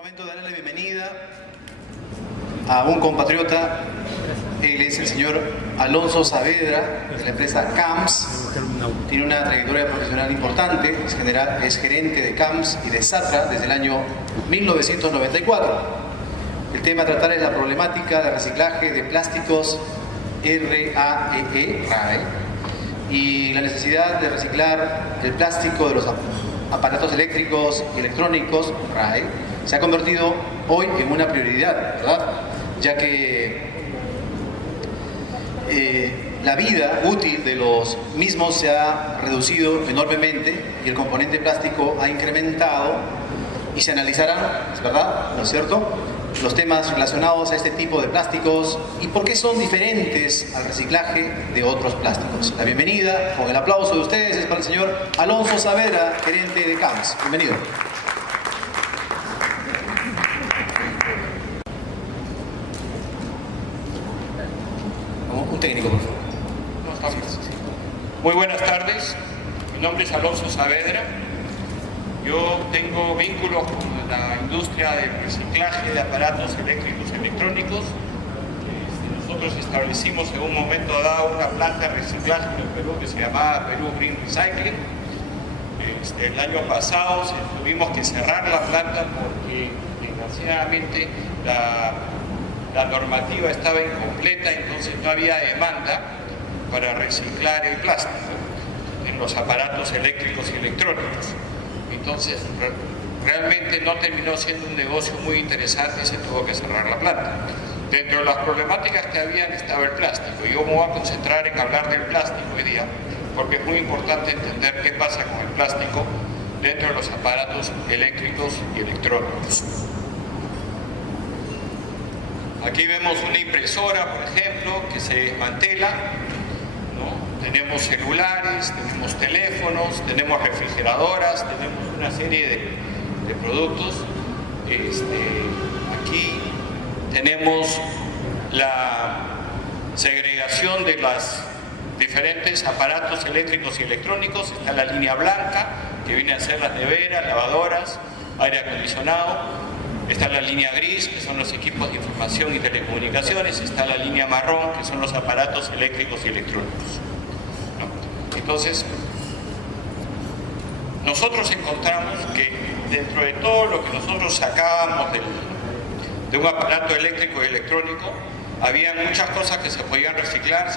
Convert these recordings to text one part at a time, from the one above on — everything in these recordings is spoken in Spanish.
momento de darle la bienvenida a un compatriota. Él es el señor Alonso Saavedra, de la empresa CAMS. Tiene una trayectoria profesional importante, es gerente de CAMS y de Satra desde el año 1994. El tema a tratar es la problemática de reciclaje de plásticos RAEE y la necesidad de reciclar el plástico de los aparatos eléctricos y electrónicos RAE se ha convertido hoy en una prioridad, ¿verdad? Ya que la vida útil de los mismos se ha reducido enormemente y el componente plástico ha incrementado, y se analizarán, ¿es verdad? ¿No es cierto?, los temas relacionados a este tipo de plásticos y por qué son diferentes al reciclaje de otros plásticos. La bienvenida, con el aplauso de ustedes, es para el señor Alonso Saavedra, gerente de CAMS. Bienvenido. Un técnico, por favor. Muy buenas tardes, mi nombre es Alonso Saavedra. Yo tengo vínculos con la industria del reciclaje de aparatos eléctricos y electrónicos. Nosotros establecimos en un momento dado una planta de reciclaje en el Perú que se llamaba Perú Green Recycling. El año pasado tuvimos que cerrar la planta porque desgraciadamente la normativa estaba incompleta, entonces no había demanda para reciclar el plástico en los aparatos eléctricos y electrónicos. Entonces realmente no terminó siendo un negocio muy interesante y se tuvo que cerrar la planta. Dentro de las problemáticas que habían estaba el plástico. Yo me voy a concentrar en hablar del plástico hoy día, porque es muy importante entender qué pasa con el plástico dentro de los aparatos eléctricos y electrónicos. Aquí vemos una impresora, por ejemplo, que se desmantela, ¿no? Tenemos celulares, tenemos teléfonos, tenemos refrigeradoras, tenemos una serie de productos. Aquí tenemos la segregación de los diferentes aparatos eléctricos y electrónicos. Está la línea blanca, que viene a ser las neveras, lavadoras, aire acondicionado. Está la línea gris, que son los equipos de información y telecomunicaciones. Está la línea marrón, que son los aparatos eléctricos y electrónicos, ¿no? Entonces, nosotros encontramos que dentro de todo lo que nosotros sacábamos de un aparato eléctrico y electrónico, había muchas cosas que se podían reciclar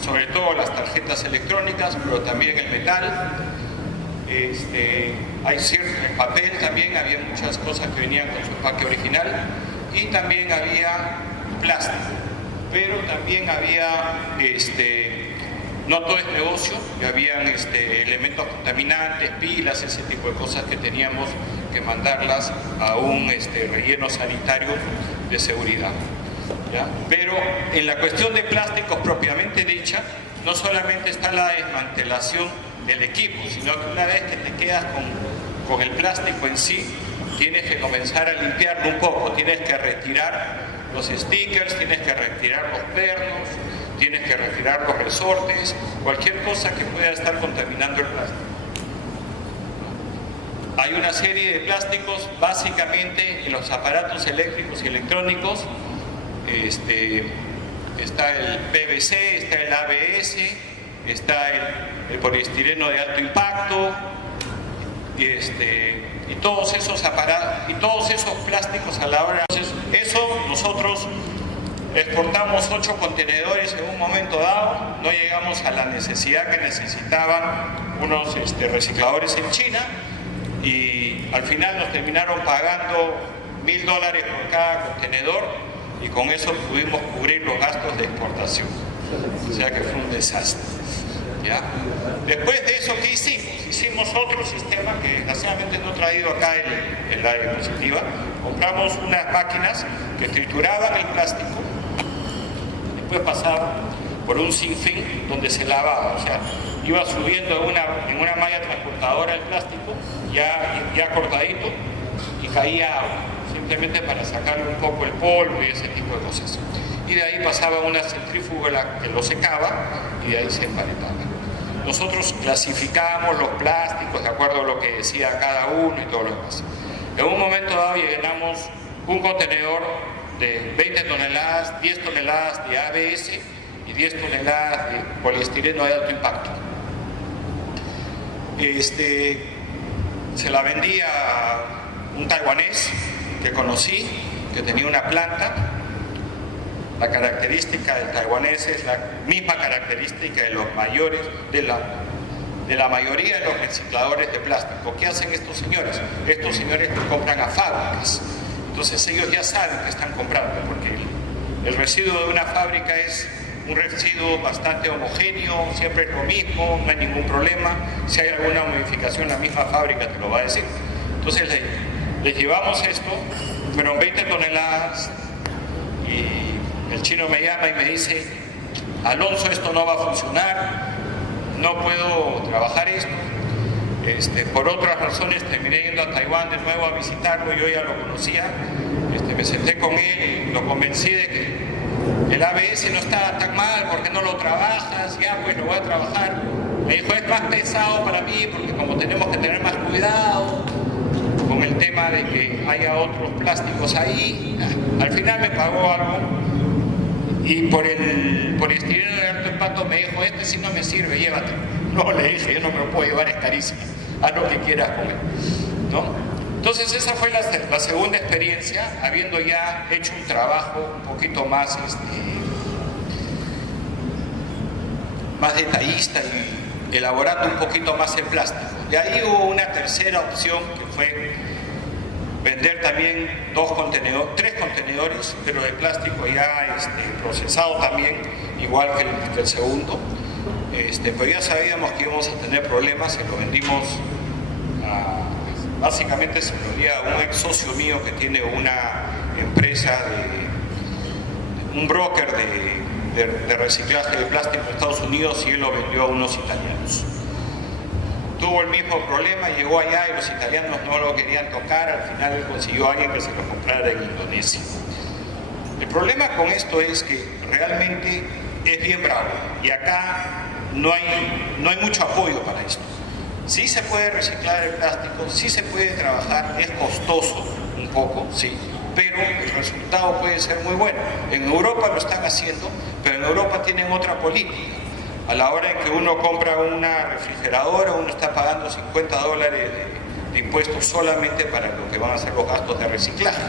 sobre todo las tarjetas electrónicas, pero también el metal. Hay cierto, el papel también, había muchas cosas que venían con su empaque original, y también había plástico, pero también había, no todo es negocio, y habían elementos contaminantes, pilas, ese tipo de cosas que teníamos que mandarlas a un relleno sanitario de seguridad, ¿ya? Pero en la cuestión de plásticos propiamente dicha, no solamente está la desmantelación del equipo, sino que una vez que te quedas con el plástico en sí, tienes que comenzar a limpiarlo un poco, tienes que retirar los stickers, tienes que retirar los pernos, tienes que retirar los resortes, cualquier cosa que pueda estar contaminando el plástico. Hay una serie de plásticos, básicamente en los aparatos eléctricos y electrónicos. Está el PVC, está el ABS, está el poliestireno de alto impacto, y todos esos aparatos y todos esos plásticos a la hora. Entonces, eso nosotros exportamos 8 contenedores en un momento dado, no llegamos a la necesidad que necesitaban unos recicladores en China, y al final nos terminaron pagando $1000 por cada contenedor, y con eso pudimos cubrir los gastos de exportación. O sea que fue un desastre, ¿ya? Después de eso, ¿qué hicimos? Hicimos otro sistema que desgraciadamente no he traído acá en la diapositiva. Compramos unas máquinas que trituraban el plástico, después pasaban por un sinfín donde se lavaba, o sea, iba subiendo en una malla transportadora el plástico, ya cortadito, y caía agua, simplemente para sacarle un poco el polvo y ese tipo de cosas. Y de ahí pasaba una centrífuga que lo secaba, y de ahí se emparetaba. Nosotros clasificábamos los plásticos de acuerdo a lo que decía cada uno y todo lo demás. En un momento dado llenamos un contenedor de 20 toneladas, 10 toneladas de ABS y 10 toneladas de poliestireno de alto impacto. Se la vendí a un taiwanés que conocí, que tenía una planta. La característica del taiwanés es la misma característica de los mayores, de la mayoría de los recicladores de plástico. ¿Qué hacen estos señores? Estos señores compran a fábricas. Entonces ellos ya saben que están comprando, porque el residuo de una fábrica es un residuo bastante homogéneo, siempre es lo mismo, no hay ningún problema. Si hay alguna modificación, la misma fábrica te lo va a decir. Entonces les llevamos esto, fueron 20 toneladas, y el chino me llama y me dice: Alonso, esto no va a funcionar, no puedo trabajar esto. Por otras razones terminé yendo a Taiwán de nuevo a visitarlo, yo ya lo conocía. Me senté con él y lo convencí de que el ABS no estaba tan mal, ¿por qué no lo trabajas? Ya, pues lo voy a trabajar. Me dijo: es más pesado para mí porque como tenemos que tener más cuidado con el tema de que haya otros plásticos ahí. Al final me pagó algo, y por el poliestireno de alto impacto me dijo: este sí no me sirve, llévate. No, le dije: yo no me lo puedo llevar, es carísimo, haz lo que quieras comer, ¿no? Entonces esa fue la segunda experiencia, habiendo ya hecho un trabajo un poquito más, más detallista y elaborando un poquito más el plástico. De ahí hubo una tercera opción, que fue vender también tres contenedores, pero de plástico ya procesado también, igual que el segundo. Pero ya sabíamos que íbamos a tener problemas, se lo vendimos básicamente se lo di a un ex socio mío que tiene una empresa, un broker de reciclaje de plástico en Estados Unidos, y él lo vendió a unos italianos. Tuvo el mismo problema, llegó allá y los italianos no lo querían tocar, al final él consiguió a alguien que se lo comprara en Indonesia. El problema con esto es que realmente es bien bravo, y acá no hay mucho apoyo para esto. Sí se puede reciclar el plástico, sí se puede trabajar, es costoso un poco, sí, pero el resultado puede ser muy bueno. En Europa lo están haciendo, pero en Europa tienen otra política. A la hora en que uno compra una refrigeradora, uno está pagando $50 de impuestos solamente para lo que van a ser los gastos de reciclaje.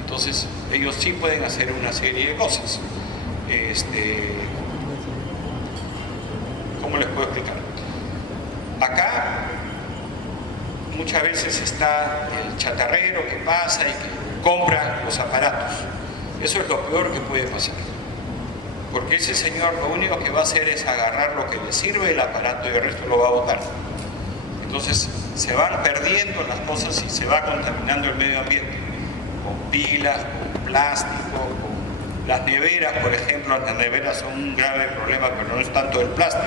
Entonces, ellos sí pueden hacer una serie de cosas. ¿Cómo les puedo explicar? Acá muchas veces está el chatarrero que pasa y que compra los aparatos. Eso es lo peor que puede pasar, porque ese señor lo único que va a hacer es agarrar lo que le sirve del aparato y el resto lo va a botar. Entonces se van perdiendo las cosas y se va contaminando el medio ambiente con pilas, con plástico, con las neveras, por ejemplo. Las neveras son un grave problema, pero no es tanto del plástico,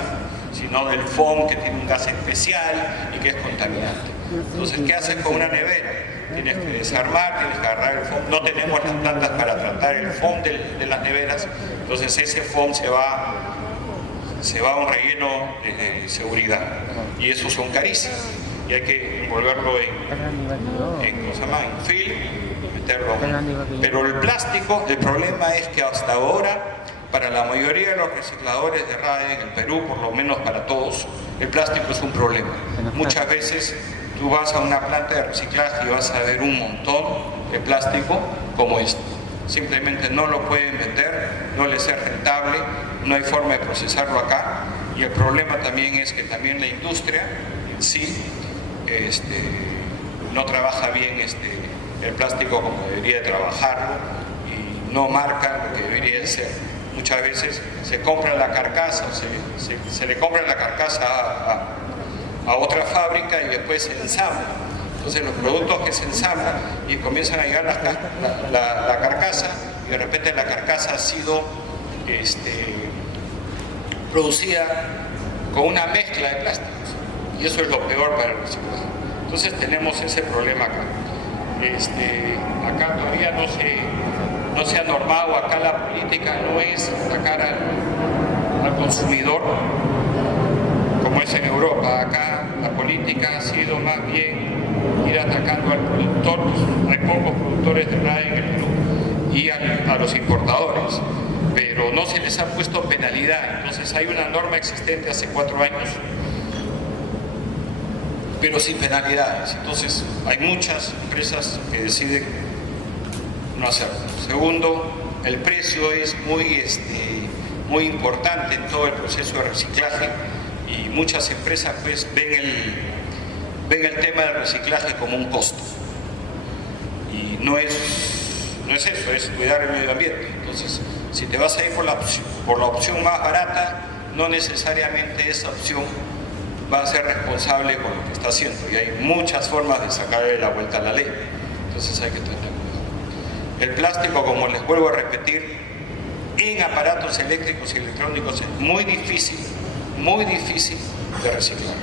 sino del foam, que tiene un gas especial y que es contaminante. Entonces, ¿qué haces con una nevera? Tienes que desarmar, tienes que agarrar el foam. No tenemos las plantas para tratar el foam de las neveras, entonces ese foam se va a un relleno de seguridad, y esos son carísimos, y hay que envolverlo en film, meterlo. Pero el plástico, el problema es que hasta ahora, para la mayoría de los recicladores de RAE en el Perú, por lo menos para todos, el plástico es un problema. Muchas veces tú vas a una planta de reciclaje y vas a ver un montón de plástico como este. Simplemente no lo pueden vender, no les es rentable, no hay forma de procesarlo acá. Y el problema también es que también la industria en sí no trabaja bien el plástico como debería de trabajarlo, y no marca lo que debería ser. Muchas veces se compra la carcasa, se le compra la carcasa a otra fábrica y después se ensambla. Entonces los productos que se ensamblan y comienzan a llegar la carcasa, y de repente la carcasa ha sido producida con una mezcla de plásticos, y eso es lo peor para el reciclaje. Entonces tenemos ese problema acá. Acá todavía no se ha normado, acá la política no es atacar al consumidor como es en Europa. Acá la política ha sido más bien ir atacando al productor, pues hay pocos productores de RAE en el Perú, y a los importadores, pero no se les ha puesto penalidad. Entonces hay una norma existente hace 4 años, pero sin penalidades. Entonces hay muchas empresas que deciden no hacerlo. Segundo, el precio es muy importante en todo el proceso de reciclaje, y muchas empresas pues ven el tema del reciclaje como un costo, y no es eso, es cuidar el medio ambiente. Entonces, si te vas a ir por la opción más barata, no necesariamente esa opción va a ser responsable con lo que está haciendo, y hay muchas formas de sacarle la vuelta a la ley. Entonces hay que tener cuidado. El plástico, como les vuelvo a repetir, en aparatos eléctricos y electrónicos es muy difícil de reciclar.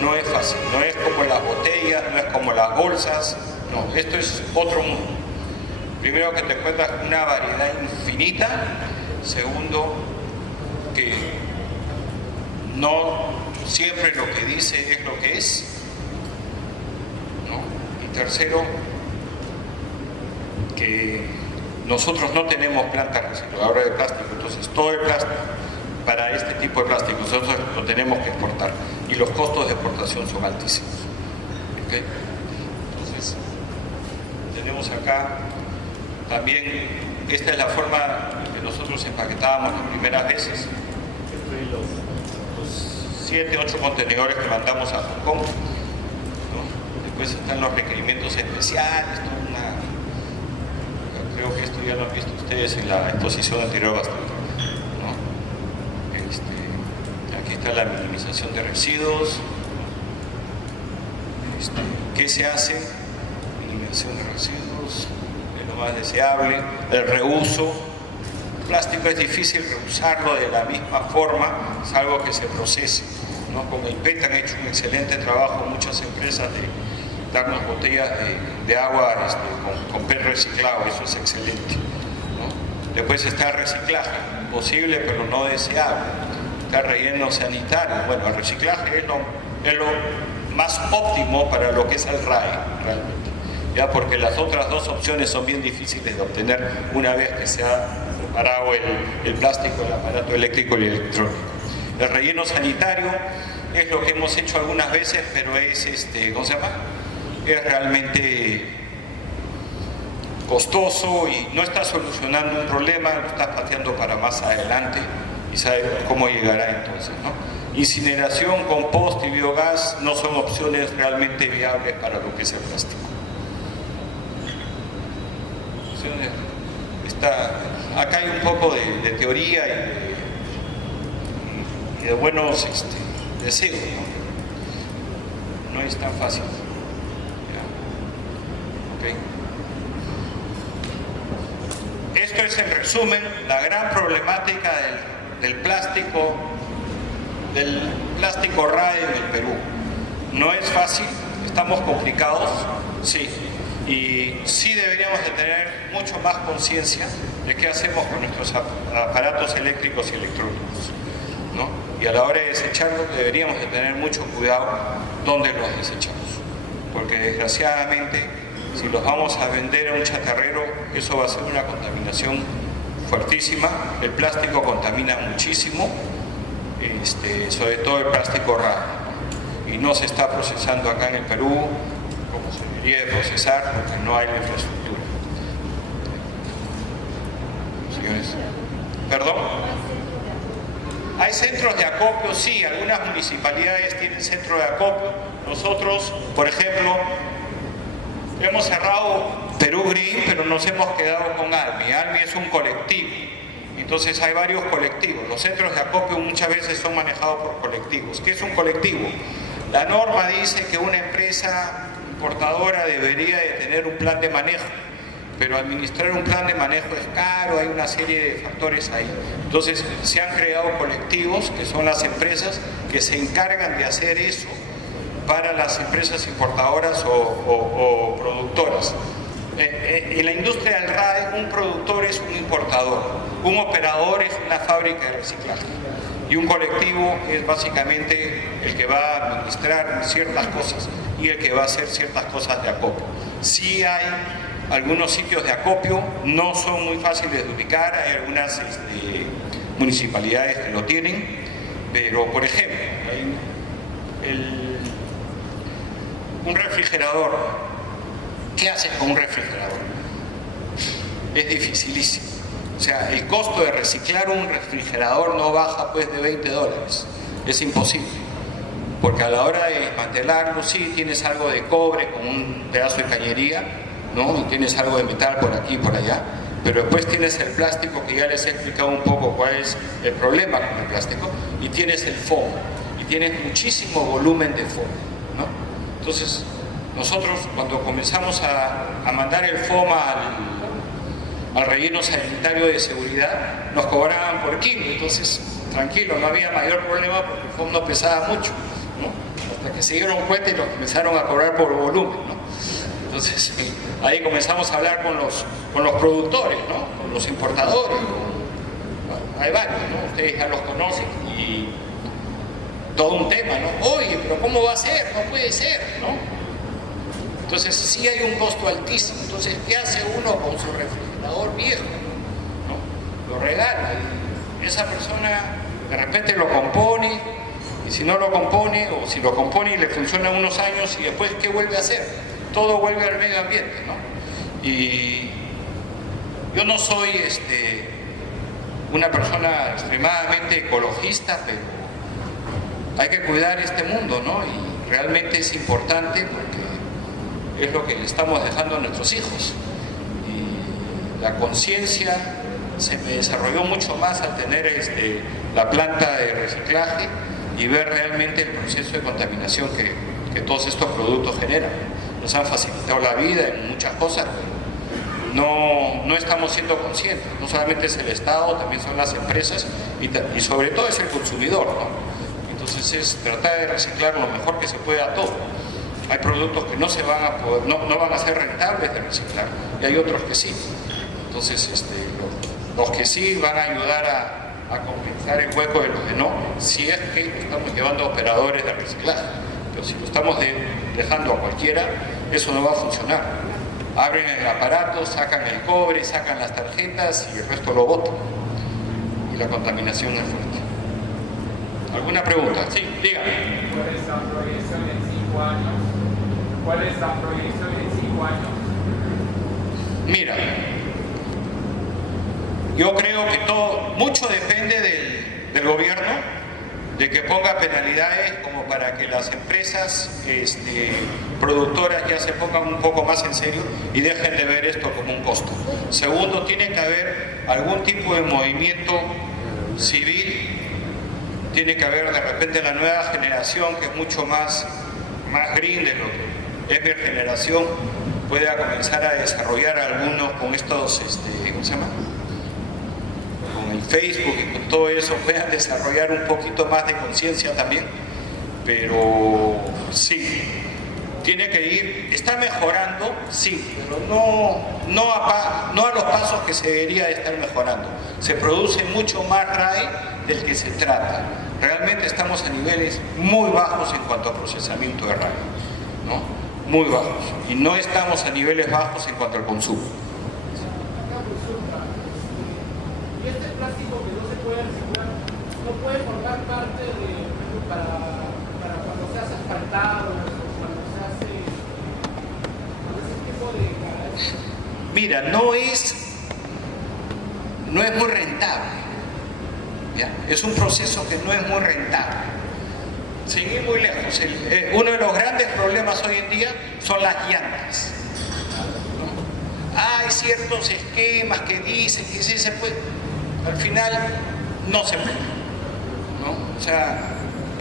No es fácil, no es como las botellas, no es como las bolsas, no, esto es otro mundo. Primero, que te encuentras una variedad infinita. Segundo, que no siempre lo que dice es lo que es, ¿no? Y tercero, que nosotros no tenemos plantas recicladoras de plástico, entonces todo el plástico, para este tipo de plástico, nosotros lo tenemos que exportar, y los costos de exportación son altísimos. ¿Okay? Entonces, tenemos acá también, esta es la forma que nosotros empaquetábamos las primeras veces. Los 7, 8 contenedores que mandamos a Hong Kong, ¿no? Después están los requerimientos especiales, creo que esto ya lo han visto ustedes en la exposición anterior bastante, ¿no? Aquí está la minimización de residuos. ¿Qué se hace? Minimización de residuos es lo más deseable. El reuso. El plástico es difícil reusarlo de la misma forma, es algo que se procese, ¿no? Con el PET han hecho un excelente trabajo muchas empresas de darnos botellas de agua con PET reciclado, eso es excelente, ¿no? Después está el reciclaje, posible pero no deseable. Está el relleno sanitario. Bueno, el reciclaje es lo más óptimo para lo que es el RAE, realmente, ya, porque las otras dos opciones son bien difíciles de obtener una vez que se ha separado el plástico del aparato eléctrico y electrónico. El relleno sanitario es lo que hemos hecho algunas veces, pero es, ¿cómo se llama? Es realmente costoso y no está solucionando un problema, lo está pateando para más adelante, y sabe cómo llegará entonces, ¿no? Incineración, compost y biogás no son opciones realmente viables para lo que es el plástico. Acá hay un poco de teoría y de buenos deseos, ¿no? No es tan fácil. Okay. Esto es, en resumen, la gran problemática del plástico RAE en el Perú. No es fácil, estamos complicados, sí, y sí deberíamos de tener mucho más conciencia de qué hacemos con nuestros aparatos eléctricos y electrónicos, ¿no? Y a la hora de desecharlos deberíamos de tener mucho cuidado dónde los desechamos, porque desgraciadamente, si los vamos a vender a un chatarrero, eso va a ser una contaminación fuertísima. El plástico contamina muchísimo, sobre todo el plástico RAE, y no se está procesando acá en el Perú como se debería de procesar, porque no hay la infraestructura. Señores, ¿perdón? Hay centros de acopio, sí, algunas municipalidades tienen centro de acopio. Nosotros, por ejemplo, hemos cerrado Perú Green, pero nos hemos quedado con ALMI. ALMI es un colectivo, entonces hay varios colectivos. Los centros de acopio muchas veces son manejados por colectivos. ¿Qué es un colectivo? La norma dice que una empresa importadora debería de tener un plan de manejo, pero administrar un plan de manejo es caro, hay una serie de factores ahí. Entonces se han creado colectivos, que son las empresas que se encargan de hacer eso para las empresas importadoras o productoras. En la industria del RAE, un productor es un importador, un operador es una fábrica de reciclaje, y Y un colectivo es básicamente el que va a administrar ciertas cosas y el que va a hacer ciertas cosas de acopio. Sí hay algunos sitios de acopio, no son muy fáciles de ubicar, hay algunas municipalidades que lo tienen, pero por ejemplo, un refrigerador, ¿qué hacen con un refrigerador? Es dificilísimo. O sea, el costo de reciclar un refrigerador no baja pues de $20, es imposible. Porque a la hora de desmantelarlo, sí, tienes algo de cobre con un pedazo de cañería, ¿no? Y tienes algo de metal por aquí y por allá, pero después tienes el plástico, que ya les he explicado un poco cuál es el problema con el plástico, y tienes el foam, y tienes muchísimo volumen de foam, ¿no? Entonces, nosotros cuando comenzamos a mandar el foam al relleno sanitario de seguridad, nos cobraban por kilo, entonces tranquilo, no había mayor problema porque el foam no pesaba mucho, ¿no? Hasta que se dieron cuenta y nos comenzaron a cobrar por volumen, ¿no? Entonces ahí comenzamos a hablar con los productores, ¿no? Con los importadores, bueno, hay varios, ¿no? Ustedes ya los conocen y todo un tema, ¿no? Oye, pero ¿cómo va a ser? No puede ser, ¿no? Entonces sí hay un costo altísimo. Entonces, ¿qué hace uno con su refrigerador viejo? ¿No? Lo regala y esa persona de repente lo compone, y si no lo compone, o si lo compone y le funciona unos años, y después ¿qué vuelve a hacer? Todo vuelve al medio ambiente, ¿no? Y yo no soy una persona extremadamente ecologista, pero hay que cuidar este mundo, ¿no? Y realmente es importante porque es lo que le estamos dejando a nuestros hijos. Y la conciencia se me desarrolló mucho más al tener la planta de reciclaje y ver realmente el proceso de contaminación que todos estos productos generan. Nos han facilitado la vida en muchas cosas, pero no estamos siendo conscientes. No solamente es el Estado, también son las empresas y sobre todo es el consumidor, ¿no? Entonces es tratar de reciclar lo mejor que se pueda todo. Hay productos que no van a ser rentables de reciclar y hay otros que sí. Entonces los que sí van a ayudar a compensar el hueco de los que no, si es que estamos llevando a operadores de reciclaje. Pero si lo estamos dejando a cualquiera, eso no va a funcionar. Abren el aparato, sacan el cobre, sacan las tarjetas y el resto lo botan. Y la contaminación es fuerte. ¿Alguna pregunta? Sí, dígame. ¿Cuál es la proyección en 5 años? ¿Cuál es la proyección en 5 años? Mira, yo creo que mucho depende del gobierno, de que ponga penalidades como para que las empresas productoras ya se pongan un poco más en serio y dejen de ver esto como un costo. Segundo, tiene que haber algún tipo de movimiento civil. Tiene que haber de repente la nueva generación, que es mucho más green de lo que es mi generación, pueda comenzar a desarrollar algunos con estos, ¿cómo se llama? Con el Facebook y con todo eso, puedan desarrollar un poquito más de conciencia también. Pero sí, tiene que ir, está mejorando, sí, pero no a los pasos que se debería de estar mejorando. Se produce mucho más RAE del que se trata. Realmente estamos a niveles muy bajos en cuanto a procesamiento de RAE, ¿no? Muy bajos. Y no estamos a niveles bajos en cuanto al consumo. ¿Y este plástico que no se puede reciclar no puede formar parte para cuando se hace asfaltado o cuando se hace ese tipo de... Mira, no es muy rentable. ¿Ya? Es un proceso que no es muy rentable. Seguir muy lejos. Uno de los grandes problemas hoy en día son las llantas. Hay ciertos esquemas que dicen que sí se puede. Al final no se puede, ¿no? O sea,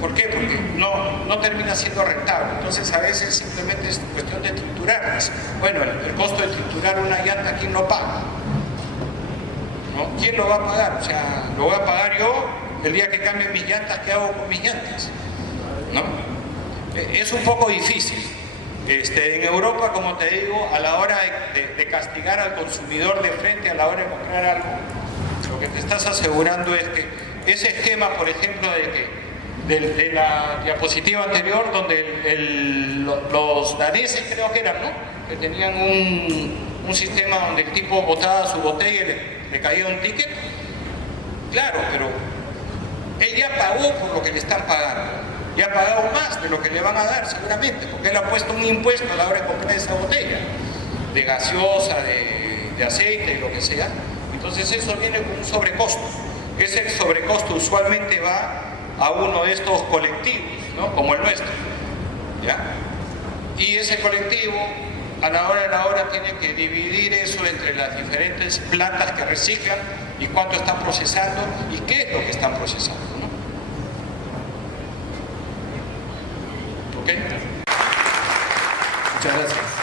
¿por qué? Porque no termina siendo rentable. Entonces a veces simplemente es cuestión de triturarlas. Bueno, el costo de triturar una llanta, ¿quién lo paga? ¿No? ¿Quién lo va a pagar? O sea, ¿lo voy a pagar yo el día que cambien mis llantas? ¿Qué hago con mis llantas? ¿No? Es un poco difícil. En Europa, como te digo, a la hora de castigar al consumidor de frente a la hora de comprar algo, lo que te estás asegurando es que ese esquema, por ejemplo, de la diapositiva anterior, donde los daneses creo que eran, ¿no? Que tenían un sistema donde el tipo botaba su botella y le caía un ticket. Claro, pero él ya pagó por lo que le están pagando. Ya ha pagado más de lo que le van a dar seguramente, porque él ha puesto un impuesto a la hora de comprar esa botella, de gaseosa, de aceite, lo que sea. Entonces eso viene con un sobrecosto. Ese sobrecosto usualmente va a uno de estos colectivos, ¿no? Como el nuestro, ¿ya? Y ese colectivo a la hora tiene que dividir eso entre las diferentes plantas que reciclan y cuánto están procesando y qué es lo que están procesando, ¿no? ¿Ok? Muchas gracias.